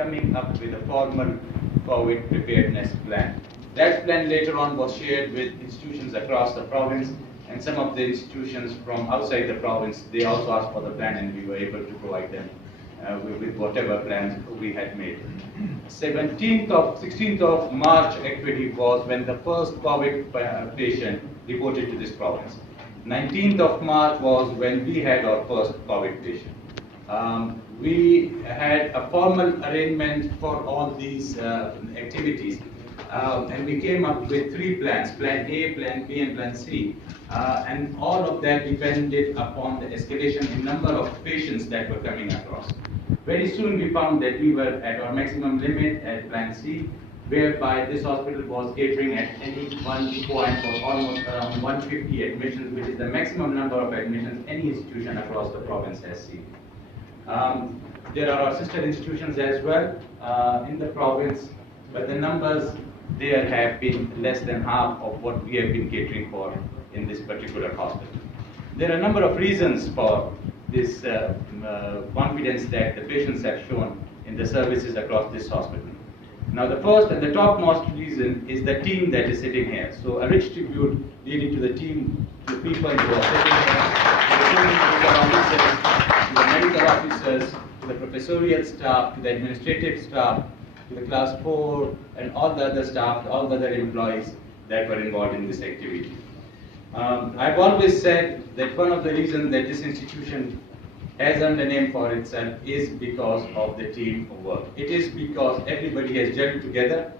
coming up with a formal COVID preparedness plan. That plan later on was shared with institutions across the province, and some of the institutions from outside the province, they also asked for the plan, and we were able to provide them with whatever plans we had made. 16th of March actually was when the first COVID patient reported to this province. 19th of March was when we had our first COVID patient. We had a formal arrangement for all these activities, and we came up with 3 plans: Plan A, Plan B, and Plan C. And all of that depended upon the escalation in number of patients that were coming across. Very soon we found that we were at our maximum limit at Plan C, whereby this hospital was catering at any one point for almost around 150 admissions, which is the maximum number of admissions any institution across the province has seen. There are our sister institutions as well in the province, but the numbers there have been less than half of what we have been catering for in this particular hospital. There are a number of reasons for this confidence that the patients have shown in the services across this hospital. Now, the first and the topmost reason is the team that is sitting here. So a rich tribute really to the team, to the people who are sitting here, to the medical officers, to the professorial staff, to the administrative staff, to the class 4, and all the other staff, all the other employees that were involved in this activity. I've always said that one of the reasons that this institution has earned a name for itself is because of the team work. It is because everybody has gelled together,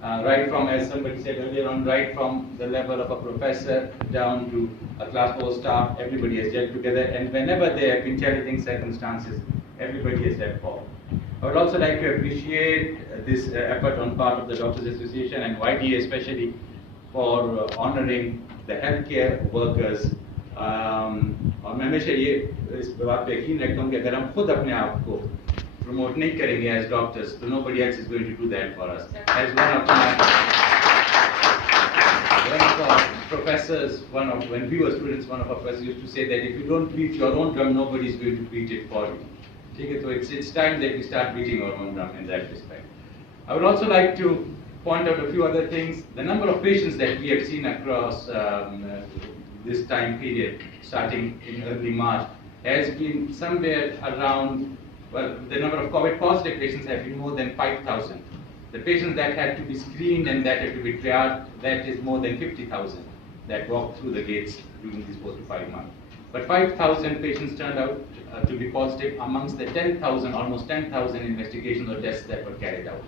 right from, as somebody said earlier on, right from the level of a professor down to a class 4 staff, everybody has gelled together, and whenever there have been challenging circumstances, everybody has stepped forward. I would also like to appreciate this effort on part of the Doctors Association and YDA especially for honoring the healthcare workers. और मैं हमेशा ये इस बात पे यकीन रखता हूँ कि अगर हम खुद अपने आप को प्रमोट नहीं करेंगे as doctors, तो nobody else is going to do that for us. As one of our professors, when we were students, one of our professors used to say that if you don't beat your own drum, nobody is going to beat it for you. Okay, so it's time that we start beating our own drum in that respect. I would also like to point out a few other things. The number of patients that we have seen across this time period, starting in early March, has been somewhere around, well, the number of COVID positive patients have been more than 5,000. The patients that had to be screened and that had to be triaged, that is more than 50,000 that walked through the gates during these 4 to 5 months. But 5,000 patients turned out to be positive amongst the 10,000, almost 10,000 investigations or tests that were carried out.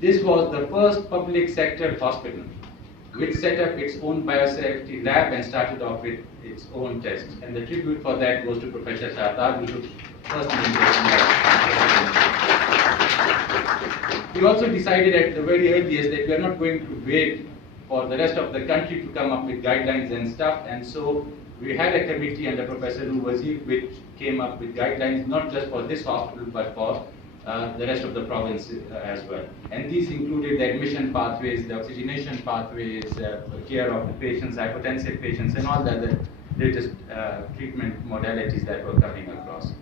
This was the first public sector hospital which set up its own biosafety lab and started off with its own tests. And the tribute for that goes to Professor Shahtar, who took first initiative. We also decided at the very earliest that we are not going to wait for the rest of the country to come up with guidelines and stuff, and so we had a committee under Professor Noor Wazir which came up with guidelines not just for this hospital but for the rest of the province as well. And these included the admission pathways, the oxygenation pathways, care of the patients, hypotensive patients, and all the other latest treatment modalities that were coming across.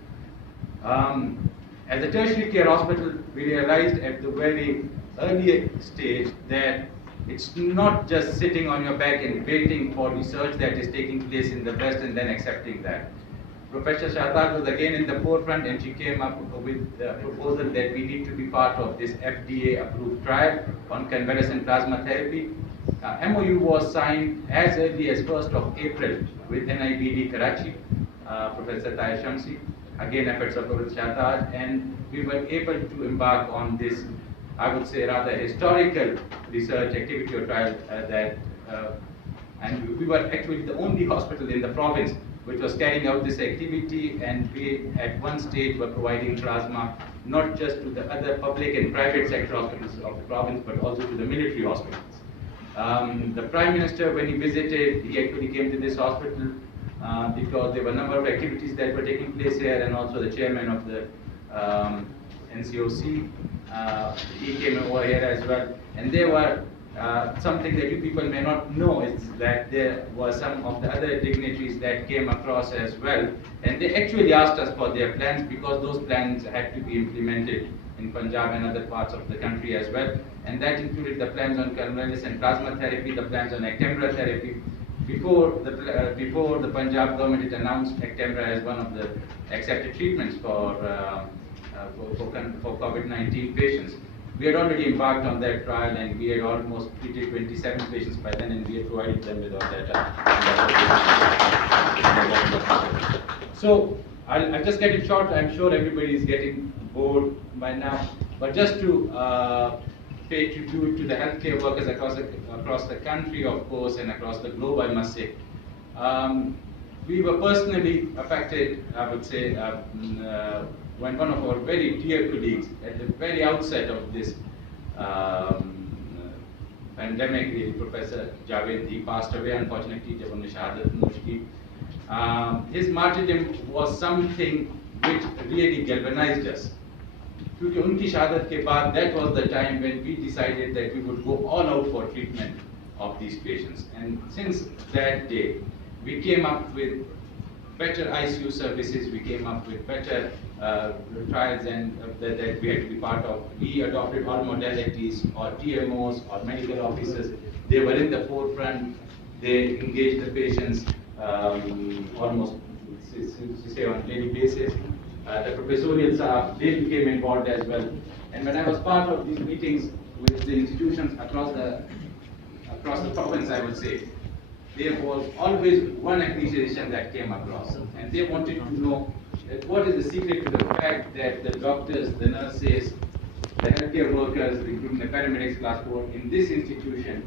As a tertiary care hospital, we realized at the very early stage that it's not just sitting on your back and waiting for research that is taking place in the West and then accepting that. Professor Shahtar was again in the forefront, and she came up with the proposal that we need to be part of this FDA-approved trial on convalescent plasma therapy. MOU was signed as early as 1st of April with NIBD Karachi, Professor Tahir Shamsi, again efforts of Professor Shahtar, and we were able to embark on this, I would say, rather historical research activity or trial and we were actually the only hospital in the province which was carrying out this activity, and we at one stage were providing plasma not just to the other public and private sector hospitals of the province but also to the military hospitals. The Prime Minister, when he visited, he actually came to this hospital because there were a number of activities that were taking place here, and also the chairman of the NCOC, he came over here as well, and there were something that you people may not know is that there were some of the other dignitaries that came across as well, and they actually asked us for their plans because those plans had to be implemented in Punjab and other parts of the country as well. And that included the plans on convalescent plasma therapy, the plans on Actemra therapy. Before the Punjab government, it announced Actemra as one of the accepted treatments for COVID-19 patients. We had already embarked on that trial, and we had almost treated 27 patients by then, and we had provided them with all data. So I'll just get it short. I'm sure everybody is getting bored by now, but just to pay tribute to the healthcare workers across the country, of course, and across the globe, I must say. We were personally affected, I would say, when one of our very dear colleagues, at the very outset of this pandemic, Professor Javed, he passed away, unfortunately, जब उन्हें शहादत नोश की. His martyrdom was something which really galvanized us. क्योंकि उनकी शहादत के बाद, that was the time when we decided that we would go all out for treatment of these patients. And since that day, we came up with better ICU services, we came up with better trials and that we had to be part of. We adopted all modalities, or TMOs, or medical officers. They were in the forefront. They engaged the patients almost, say, on a daily basis. The professorial staff, they became involved as well. And when I was part of these meetings with the institutions across the province, I would say, there was always one appreciation that came across, and they wanted to know that what is the secret to the fact that the doctors, the nurses, the healthcare workers, including the paramedics class 4 in this institution,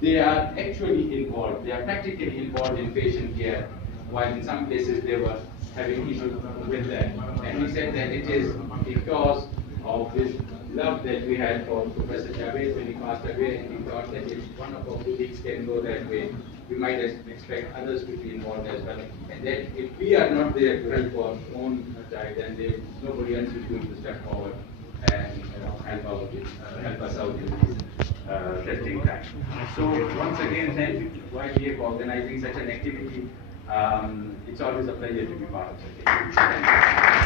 they are actually involved, they are practically involved in patient care, while in some places they were having issues with that. And we said that it is because of this love that we had for Professor Javed when he passed away, and we thought that if one of our colleagues can go that way, we might expect others to be involved as well. And that if we are not there to help our own child, then nobody else is going to step forward and help us out in this testing time. So once again, thank you to YDA for organizing such an activity. It's always a pleasure to be part of it.